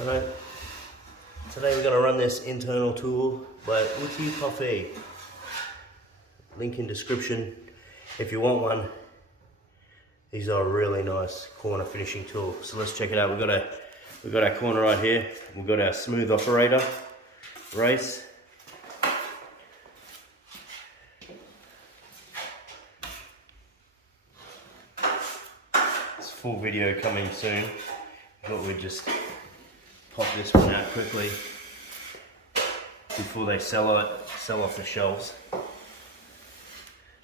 Alright, today we're going to run this internal tool by Uti Coffee. Link in description if you want one. These are a really nice corner finishing tool. So let's check it out. We've got our corner right here. We've got our smooth operator race. It's full video coming soon. I thought we'd just pop this one out quickly before they sell off the shelves.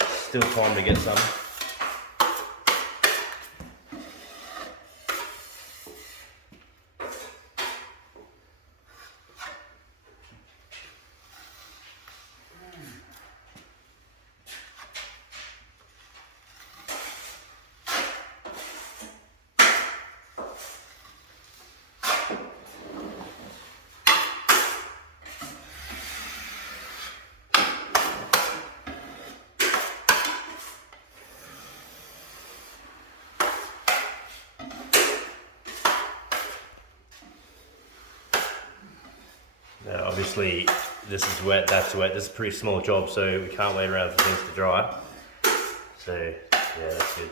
Still time to get some. Now obviously this is wet, that's wet. This is a pretty small job, so we can't wait around for things to dry. So yeah, that's good.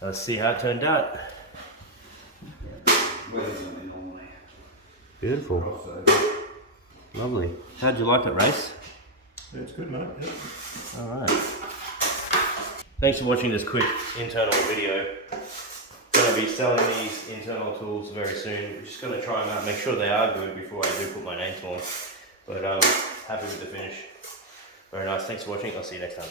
Now let's see how it turned out. Beautiful. Lovely. How'd you like it, Race? Yeah, it's good, mate. Yeah. Alright. Thanks for watching this quick internal video. Going to be selling these internal tools very soon. We're just going to try them out, make sure they are good before I do put my name to them. But happy with the finish. Very nice. Thanks for watching. I'll see you next time.